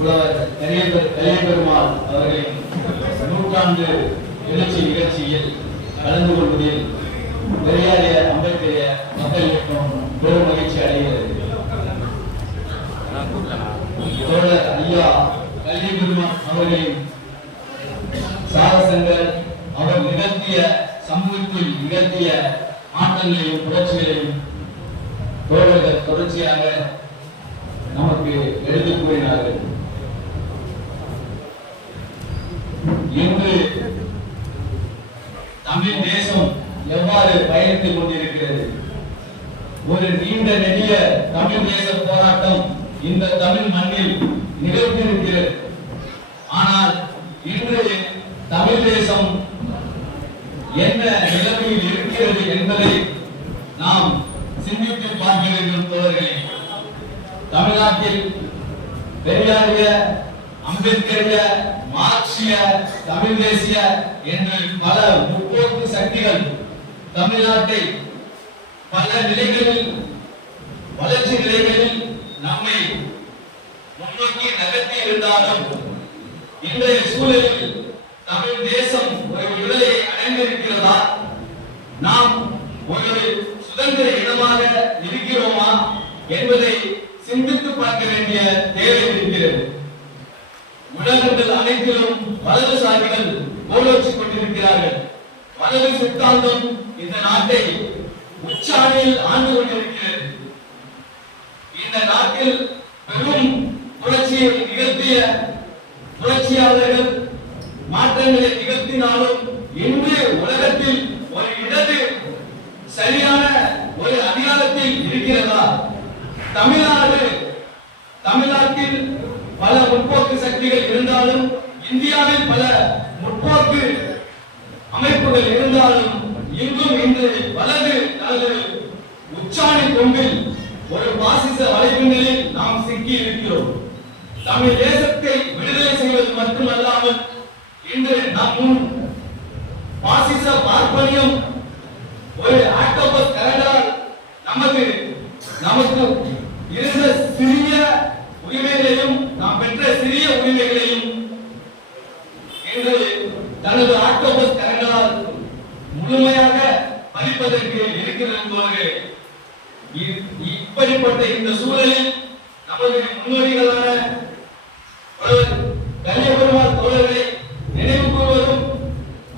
புலவர் கலியபெருமாள் அவர்களின் நூற்றாண்டு எழுச்சி நிகழ்ச்சியில் கலந்து கொள்வதில் பெரியாரிய அம்பேத்கரிய மக்கள் இயக்கம் பெரும் மகிழ்ச்சி அடைகிறது. தோழர் ஐயா கலியபெருமாள் அவர்களின் சாகசங்கள், அவர் நிகழ்த்திய சமூகத்தில் நிகழ்த்திய மாற்றங்களையும் புரட்சிகளையும் தோழர்கள் தொடர்ச்சியாக நமக்கு எடுத்து கூறினார்கள். இன்று தமிழ் தேசம் எவ்வாறு பயணித்துக் கொண்டிருக்கிறது? ஒரு நீண்ட நெடிய தமிழ் தேச போராட்டம் இந்த தமிழ் மண்ணில் நிகழ்த்தியிருக்கிறது. ஆனால் இன்று தமிழ் தேசம் என்ன நிலைமையில் இருக்கிறது என்பதை நாம் சிந்தித்து பார்க்க வேண்டும். தோழர்களே, தமிழ்நாட்டில் பெரியாரிய, அம்பேத்கரிய, மார்க்சிய, தமிழ் தேசிய என்று பல முற்போக்கு சக்திகள் தமிழ்நாட்டை பல நிலைகளில், வளர்ச்சி நிலைகளில் நம்மை முன்னோக்கி நகர்த்தி இருந்தாலும் இன்றைய சூழலில் தமிழ் தேசம் ஒரு விடுதலை அடைந்திருக்கிறதா? நாம் ஒரு சுதந்திர இடமாக இருக்கிறோமா என்பதை சிந்தித்து பார்க்க வேண்டிய தேவை இருக்கிறது. உலகங்கள் அனைத்திலும் வலதுசாரிகள் கோலோச்சிக் கொண்டிருக்கிறார்கள். வலது சித்தாந்தம் இந்த நாட்டை உச்சாணியில் ஆண்டு கொண்டிருக்கிறது. இந்த நாட்டில் பெரும் புரட்சியை நிகழ்த்திய புரட்சியாளர்கள் மாற்றங்களை நிகழ்த்தினாலும் இன்று உலகத்தில் ஒரு இடது சரியான ஒரு அதிகாரத்தில் இருக்கிறதா? தமிழ்நாட்டில் பல முற்போக்கு சக்திகள் இருந்தாலும், இந்தியாவில் பல முற்போக்கு அமைப்புகள் இருந்தாலும், இங்கும் இன்று வலது தனது உச்சாணி கொம்பில் ஒரு பாசிச வலைப்பின்னலில் நாம் சிக்கி இருக்கிறோம். தமிழ் தேசத்தை விடுதலை செய்வது மட்டுமல்லாமல் இன்று நம் முன் பாசிச பார்ப்பனியம் ஒரு ஆக்டோபஸ் கரண்டால் நமக்கு இருந்த சிறிய உரிமைகளையும், நாம் பெற்ற சிறிய உரிமைகளையும் இன்று தனது ஆக்டோபஸ் கரங்களால் முழுமையாக பறிப்பதற்கு இருக்கிறது. இப்படிப்பட்ட இந்த சூழலில் நமது முன்னோடிகளான கலியபெருமாள் தோழர்களை நினைவு கூறுவதும்,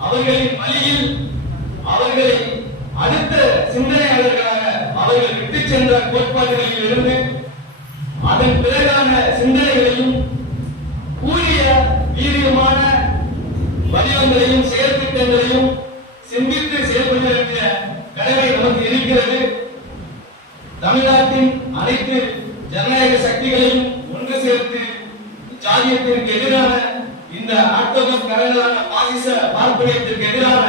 அவர்களின் வழியில் அவர்களை அடுத்த சிந்தனையாளர்களாக அவர்கள் விட்டு சென்ற கோட்பாடுகளில் இருந்து அதன் பிறகான சிந்தனைகளையும் கூறிய வீரியமான வடிவங்களையும் செயற்திட்டங்களையும் சிந்தித்து செயல்பட வேண்டிய கடமை நமக்கு இருக்கிறது. தமிழ்நாட்டின் அனைத்து ஜனநாயக சக்திகளையும் ஒன்று சேர்த்து ஜாதியத்திற்கு எதிரான, இந்த ஆக்டோபஸ் கரங்களான பாசிச பார்ப்பனியத்திற்கு எதிரான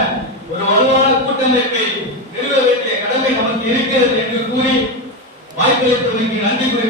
ஒரு வலுவான கூட்டமைப்பை நிறுவ வேண்டிய கடமை நமக்கு இருக்கிறது என்று கூறி வாய்ப்பளித்தமைக்கு நன்றி கூறி